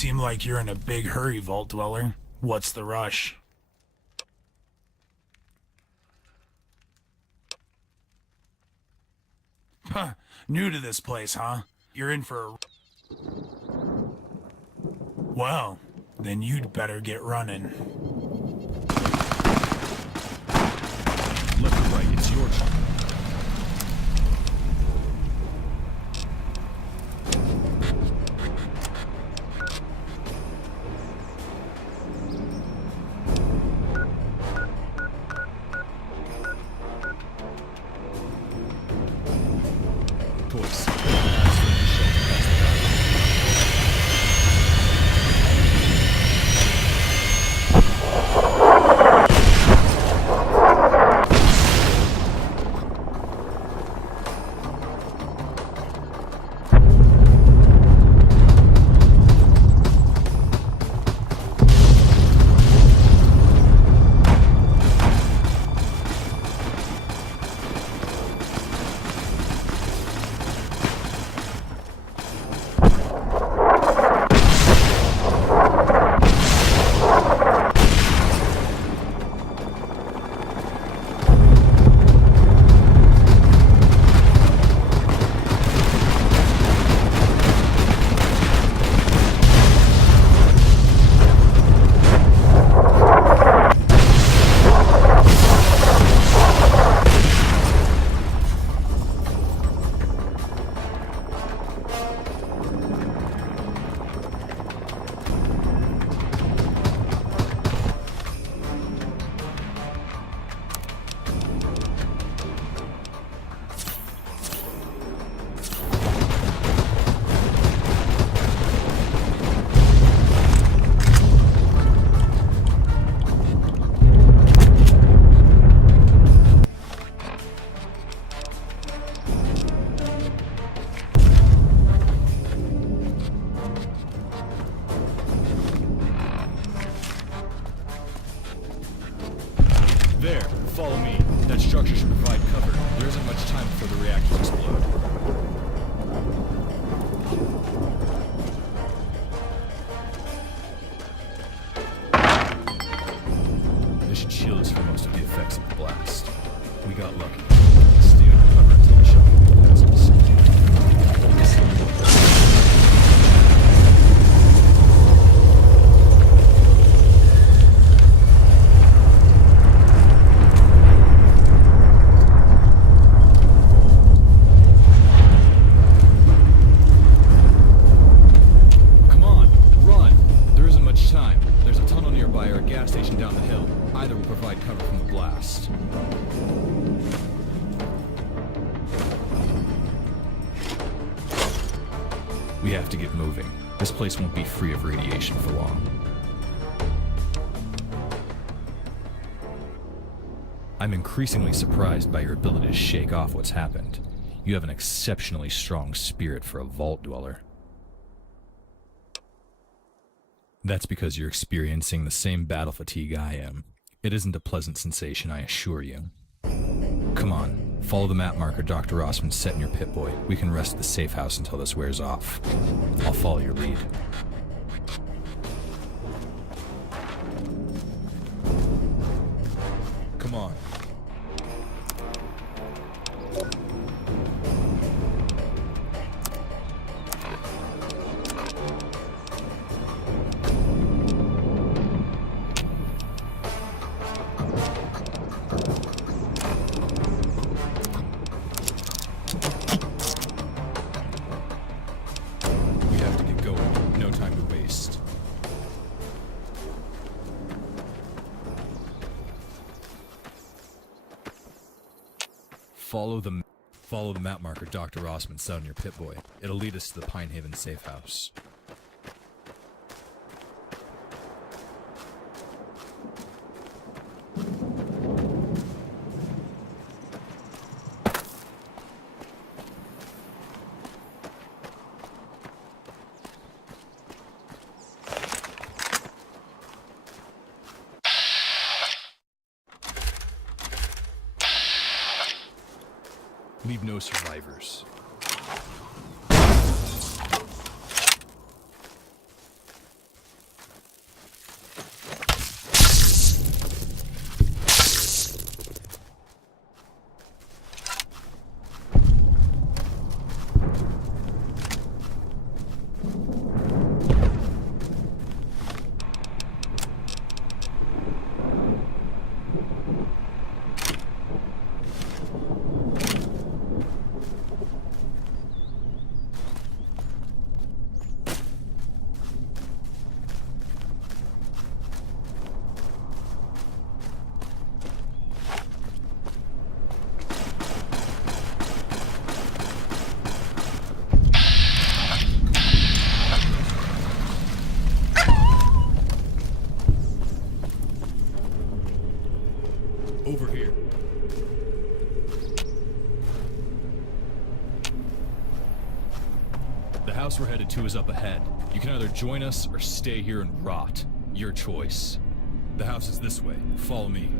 seem like you're in a big hurry, Vault Dweller. What's the rush? Huh, new to this place, huh? You're in for a... Well, then you'd better get running. Left or right, it's your turn. Toys. There, follow me. That structure should provide cover. There isn't much time before the reactors explode. This should shield us from most of the effects of the blast. We got lucky. Stay under cover until the shock passes. We have to get moving. This place won't be free of radiation for long. I'm increasingly surprised by your ability to shake off what's happened. You have an exceptionally strong spirit for a vault dweller. That's because you're experiencing the same battle fatigue I am. It isn't a pleasant sensation, I assure you. Come on, follow the map marker Dr. Rossman set in your Pip-Boy. We can rest at the safe house until this wears off. I'll follow your lead. Come on. Follow the map marker Dr. Rossman set on your Pip-Boy. It'll lead us to the Pine Haven safe house. Leave no survivors. Over here. The house we're headed to is up ahead. You can either join us or stay here and rot. Your choice. The house is this way. Follow me.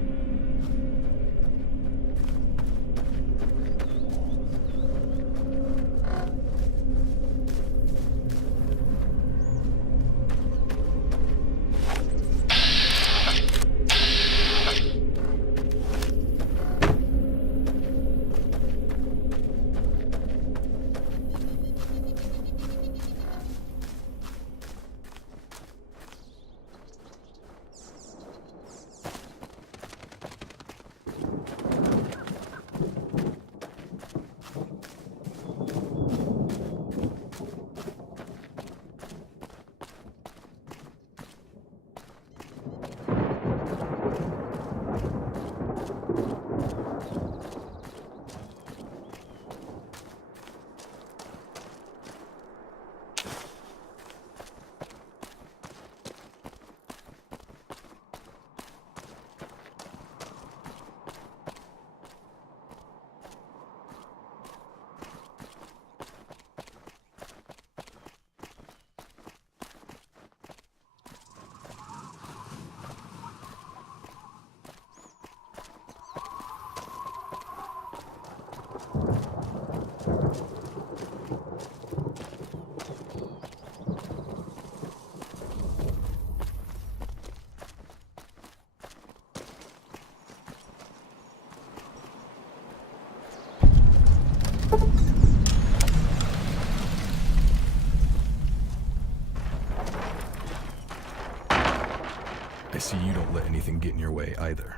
I see you don't let anything get in your way either.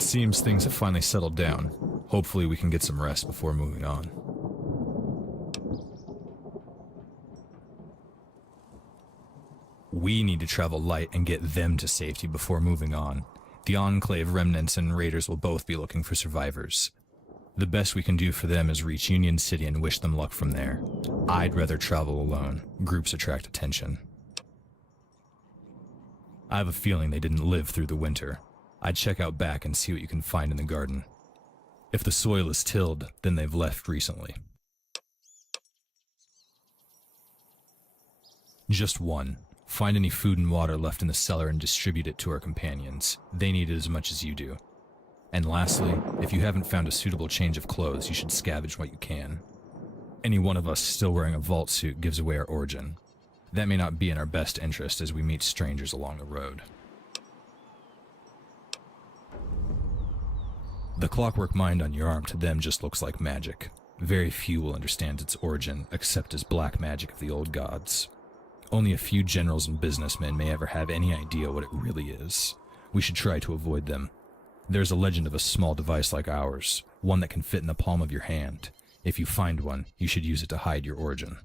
It seems things have finally settled down. Hopefully we can get some rest before moving on. We need to travel light and get them to safety before moving on. The Enclave remnants and raiders will both be looking for survivors. The best we can do for them is reach Union City and wish them luck from there. I'd rather travel alone. Groups attract attention. I have a feeling they didn't live through the winter. I'd check out back and see what you can find in the garden. If the soil is tilled, then they've left recently. Just one. Find any food and water left in the cellar and distribute it to our companions. They need it as much as you do. And lastly, if you haven't found a suitable change of clothes, you should scavenge what you can. Any one of us still wearing a vault suit gives away our origin. That may not be in our best interest as we meet strangers along the road. The clockwork mind on your arm to them just looks like magic. Very few will understand its origin, except as black magic of the old gods. Only a few generals and businessmen may ever have any idea what it really is. We should try to avoid them. There's a legend of a small device like ours, one that can fit in the palm of your hand. If you find one, you should use it to hide your origin.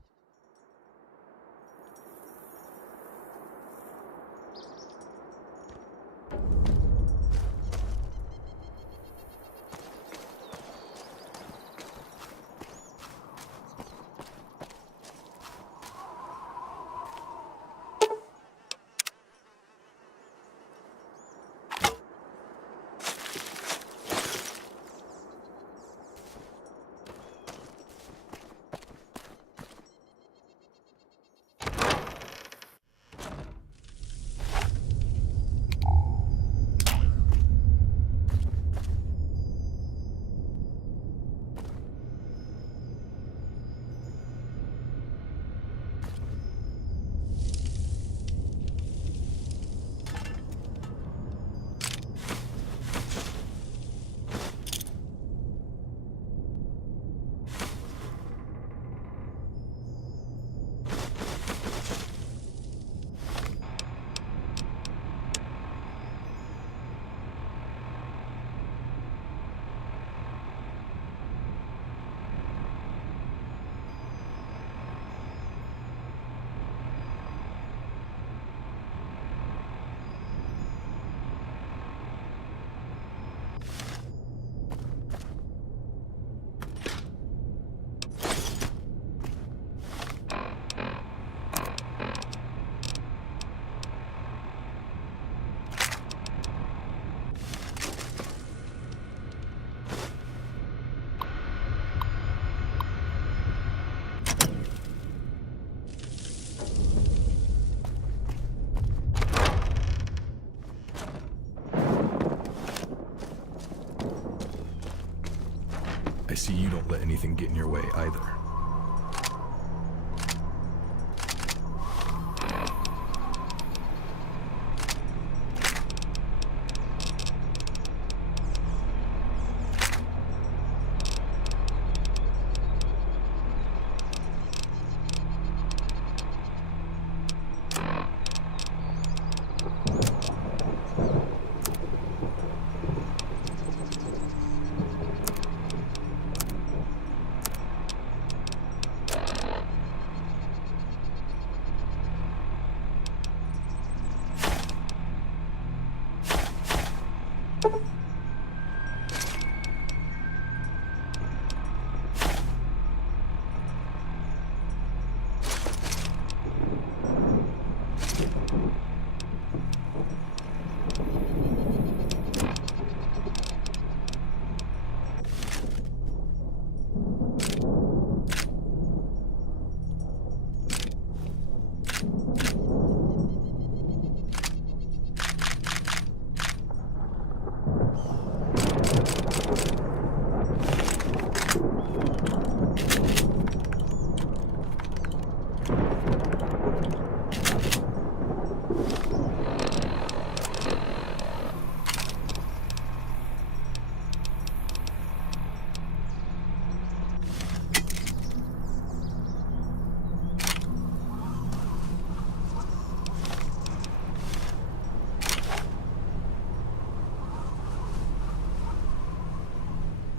I see you don't let anything get in your way either.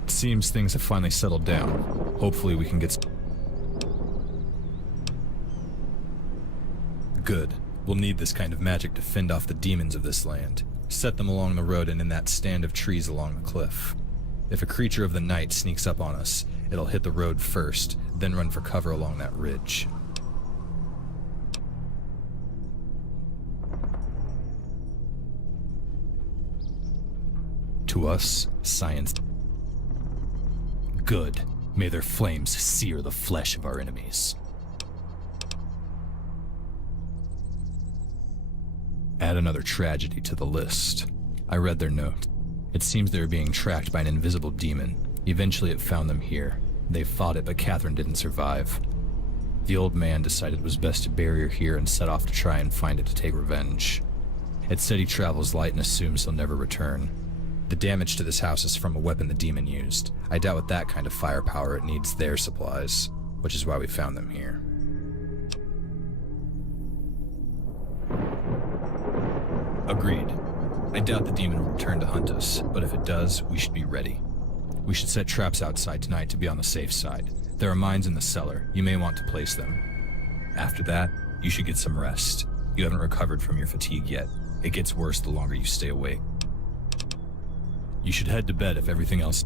Seems things have finally settled down. Hopefully we can get... Good. We'll need this kind of magic to fend off the demons of this land. Set them along the road and in that stand of trees along the cliff. If a creature of the night sneaks up on us, it'll hit the road first, then run for cover along that ridge. To us, science... Good. May their flames sear the flesh of our enemies. Add another tragedy to the list. I read their note. It seems they were being tracked by an invisible demon. Eventually it found them here. They fought it, but Catherine didn't survive. The old man decided it was best to bury her here and set off to try and find it to take revenge. It said he travels light and assumes he'll never return. The damage to this house is from a weapon the demon used. I doubt with that kind of firepower it needs their supplies, which is why we found them here. Agreed. I doubt the demon will return to hunt us, but if it does, we should be ready. We should set traps outside tonight to be on the safe side. There are mines in the cellar. You may want to place them. After that, you should get some rest. You haven't recovered from your fatigue yet. It gets worse the longer you stay awake. You should head to bed if everything else...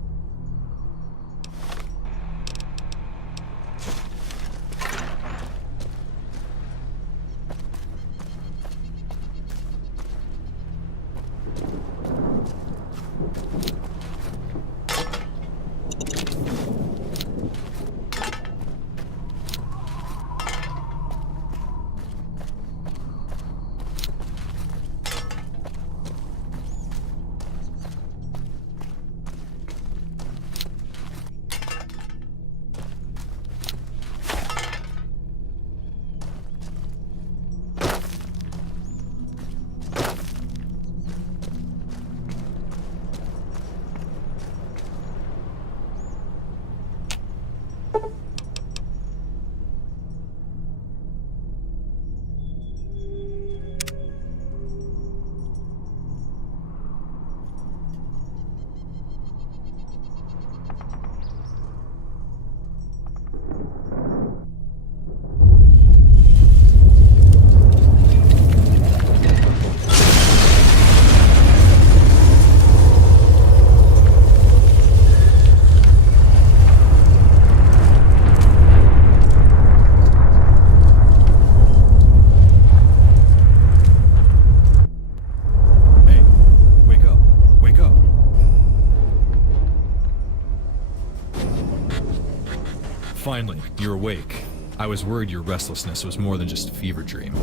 Finally, you're awake. I was worried your restlessness was more than just a fever dream.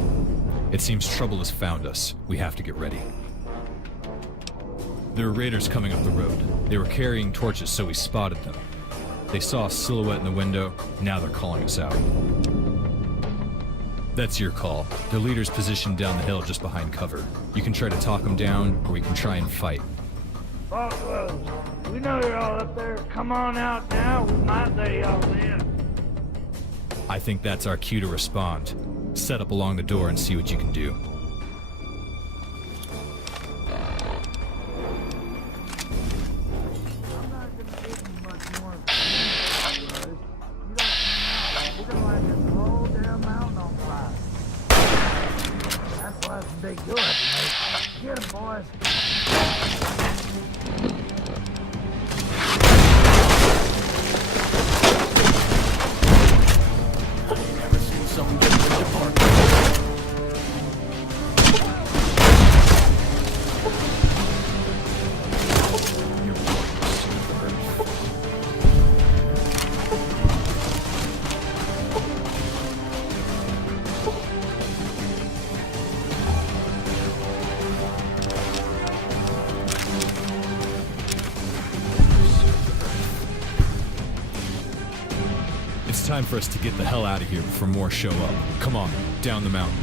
It seems trouble has found us. We have to get ready. There are raiders coming up the road. They were carrying torches, so we spotted them. They saw a silhouette in the window, now they're calling us out. That's your call. Their leader's positioned down the hill just behind cover. You can try to talk them down, or we can try and fight. Buffaloes, we know you're all up there. Come on out now, we might let y'all in. I think that's our cue to respond. Set up along the door and see what you can do. I'm not gonna give you much more information, Buffaloes. You don't know, we're gonna light this whole damn mountain on fire. That's why it's a big good, mate. Get 'em, boys. Never seen someone get ripped apart. You're going to see the earth. It's time for us to get the hell out of here before more show up. Come on, down the mountain.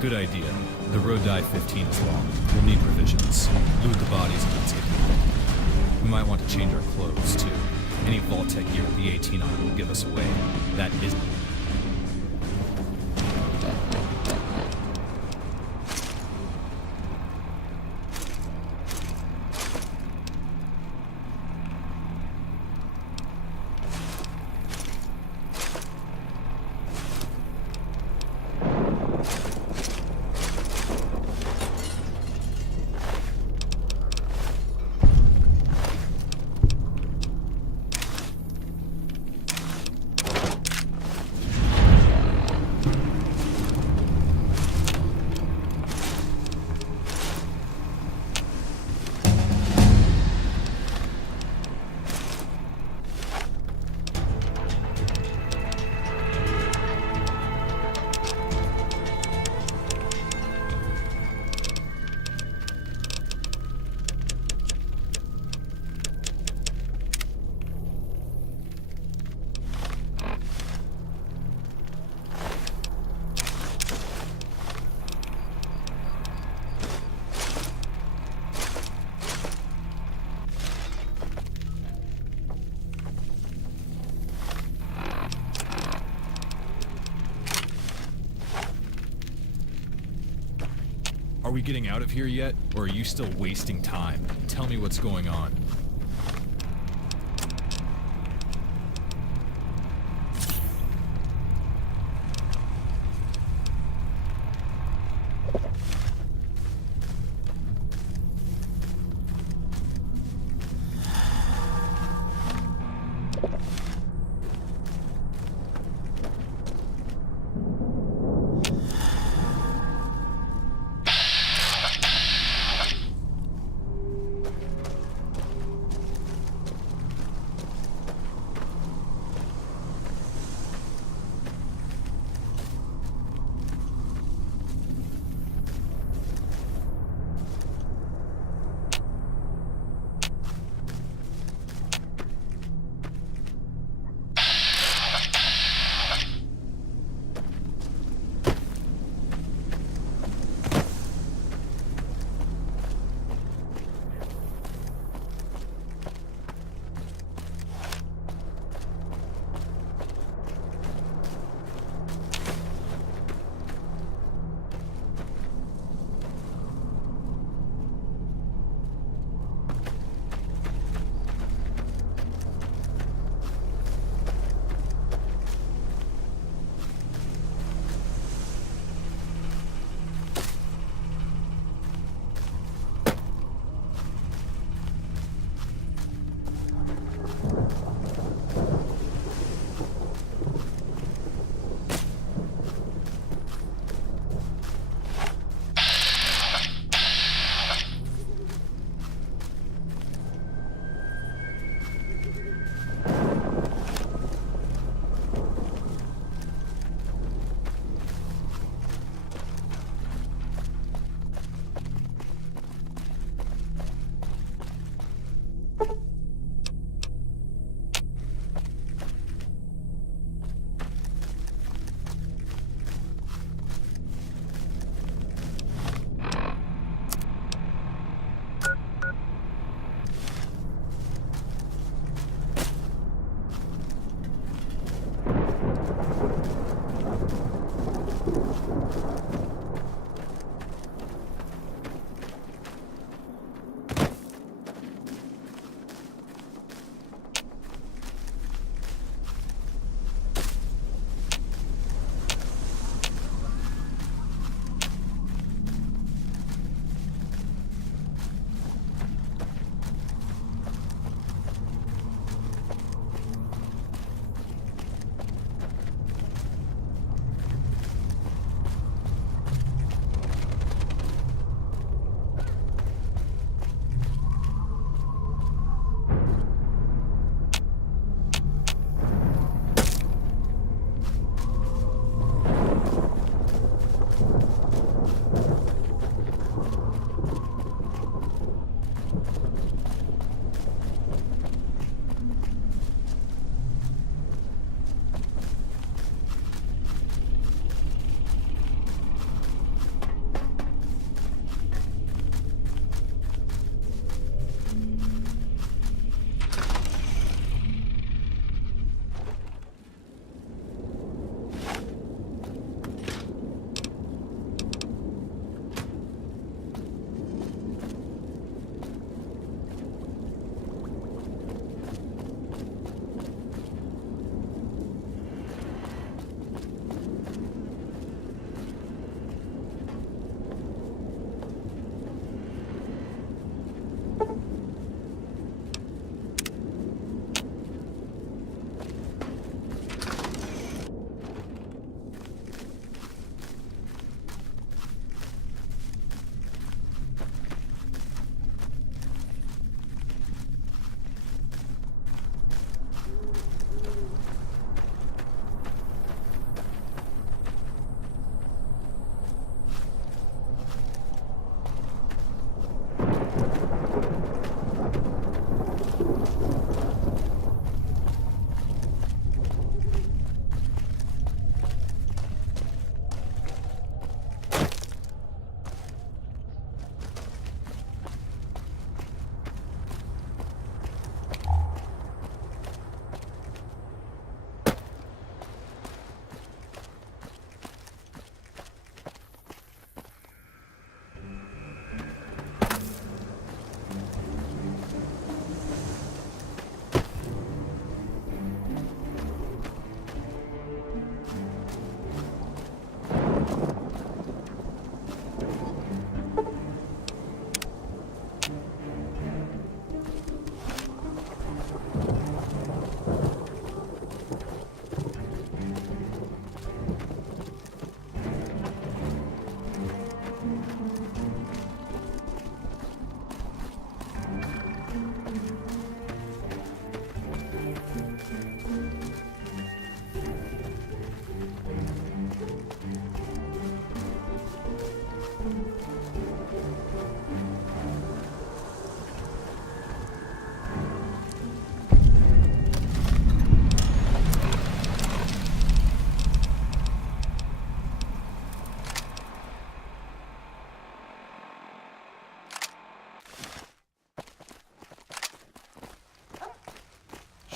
Good idea. The road to I-15 is long. We'll need provisions. Loot the bodies and let's get moving. We might want to change our clothes, too. Any Vault-Tec gear with the 18 on it will give us away. That isn't... Are we getting out of here yet, or are you still wasting time? Tell me what's going on.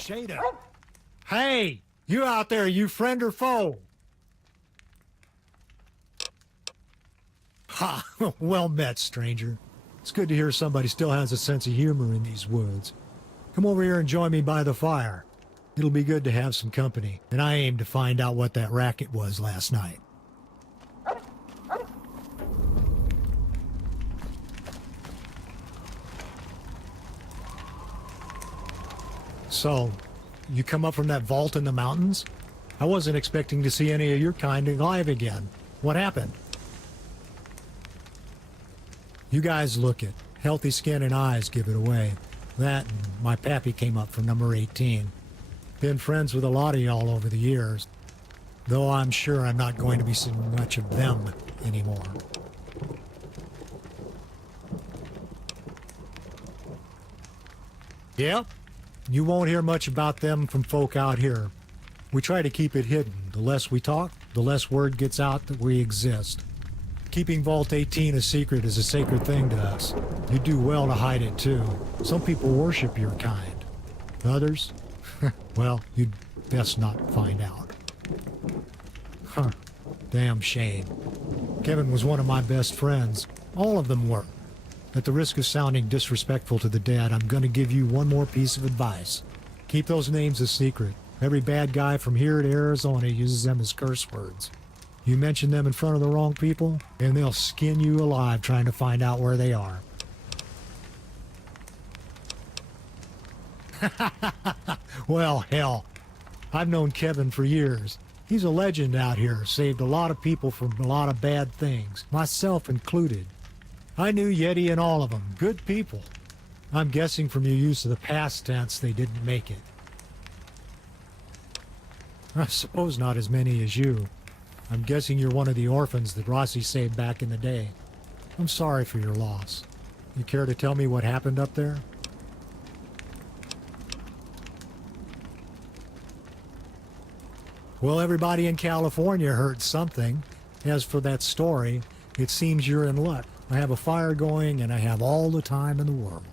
Shada. Hey, you out there, you friend or foe? Ha! Well met, stranger. It's good to hear somebody still has a sense of humor in these woods. Come over here and join me by the fire. It'll be good to have some company, and I aim to find out what that racket was last night. So, you come up from that vault in the mountains? I wasn't expecting to see any of your kind alive again. What happened? You guys look it. Healthy skin and eyes give it away. That and my pappy came up from number 18. Been friends with a lot of y'all over the years, though I'm sure I'm not going to be seeing much of them anymore. Yep, you won't hear much about them from folk out here. We try to keep it hidden. The less we talk, the less word gets out that we exist. Keeping Vault 18 a secret is a sacred thing to us. You do well to hide it, too. Some people worship your kind. Others? Well, you'd best not find out. Huh. Damn shame. Kevin was one of my best friends. All of them were. At the risk of sounding disrespectful to the dead, I'm going to give you one more piece of advice. Keep those names a secret. Every bad guy from here to Arizona uses them as curse words. You mention them in front of the wrong people, and they'll skin you alive trying to find out where they are. Well, hell, I've known Kevin for years. He's a legend out here, saved a lot of people from a lot of bad things, myself included. I knew Yeti and all of them, good people. I'm guessing from your use of the past tense they didn't make it. I suppose not as many as you. I'm guessing you're one of the orphans that Rossi saved back in the day. I'm sorry for your loss. You care to tell me what happened up there? Well, everybody in California heard something. As for that story, it seems you're in luck. I have a fire going and I have all the time in the world.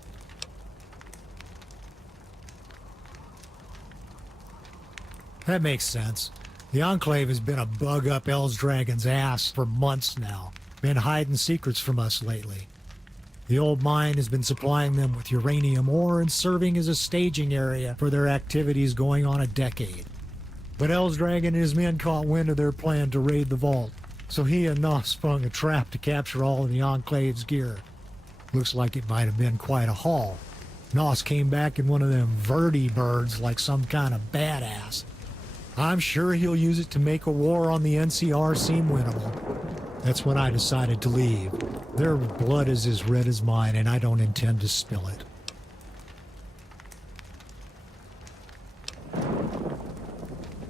That makes sense. The Enclave has been a bug up El's Dragon's ass for months now. Been hiding secrets from us lately. The old mine has been supplying them with uranium ore and serving as a staging area for their activities going on a decade. But El's Dragon and his men caught wind of their plan to raid the vault, so he and Nos sprung a trap to capture all of the Enclave's gear. Looks like it might have been quite a haul. Nos came back in one of them vertibirds like some kind of badass. I'm sure he'll use it to make a war on the NCR seem winnable. That's when I decided to leave. Their blood is as red as mine, and I don't intend to spill it.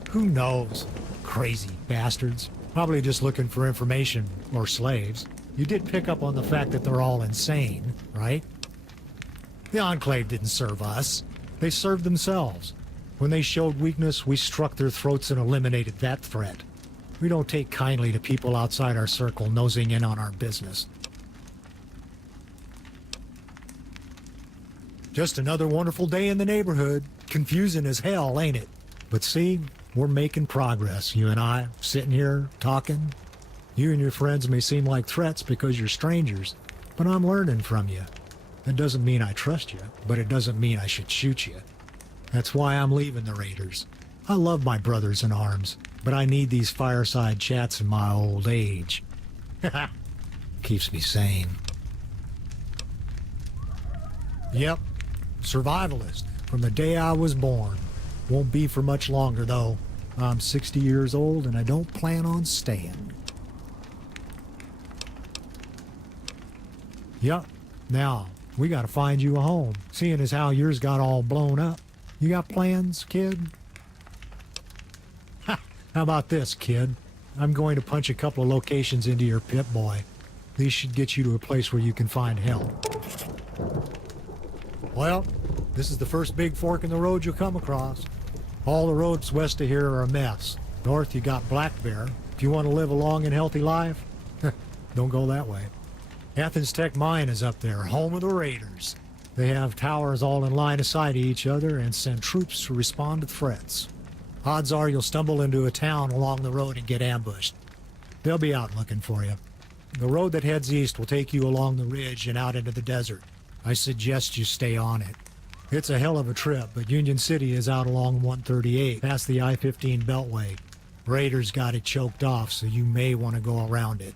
Who knows? Crazy bastards. Probably just looking for information, or slaves. You did pick up on the fact that they're all insane, right? The Enclave didn't serve us. They served themselves. When they showed weakness, we struck their throats and eliminated that threat. We don't take kindly to people outside our circle nosing in on our business. Just another wonderful day in the neighborhood. Confusing as hell, ain't it? But see, we're making progress, you and I, sitting here, talking. You and your friends may seem like threats because you're strangers, but I'm learning from you. That doesn't mean I trust you, but it doesn't mean I should shoot you. That's why I'm leaving the Raiders. I love my brothers in arms, but I need these fireside chats in my old age. Keeps me sane. Yep, survivalist from the day I was born. Won't be for much longer, though. I'm 60 years old, and I don't plan on staying. Yep. Now, we gotta find you a home, seeing as how yours got all blown up. You got plans, kid? Ha! How about this, kid? I'm going to punch a couple of locations into your Pip Boy. These should get you to a place where you can find help. Well, this is the first big fork in the road you'll come across. All the roads west of here are a mess. North, you got Black Bear. If you want to live a long and healthy life, don't go that way. Athens Tech Mine is up there, home of the Raiders. They have towers all in line of sight of each other and send troops to respond to threats. Odds are you'll stumble into a town along the road and get ambushed. They'll be out looking for you. The road that heads east will take you along the ridge and out into the desert. I suggest you stay on it. It's a hell of a trip, but Union City is out along 138, past the I-15 Beltway. Raiders got it choked off, so you may want to go around it.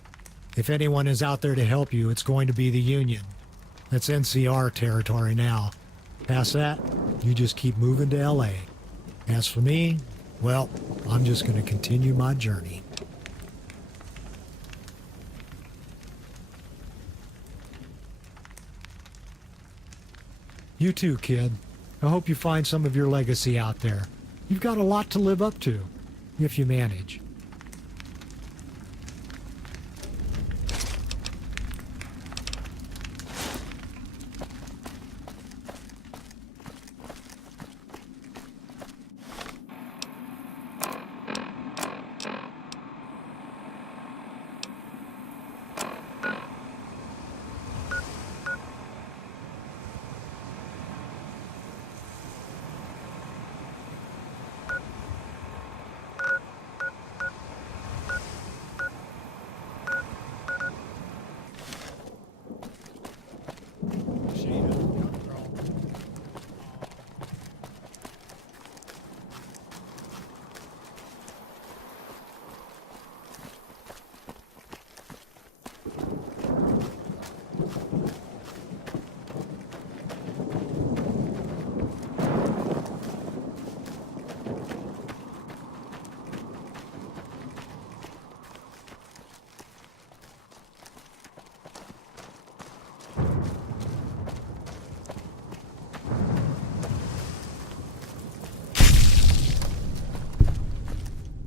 If anyone is out there to help you, it's going to be the Union. That's NCR territory now. Past that, you just keep moving to LA. As for me, well, I'm just going to continue my journey. You too, kid. I hope you find some of your legacy out there. You've got a lot to live up to, if you manage.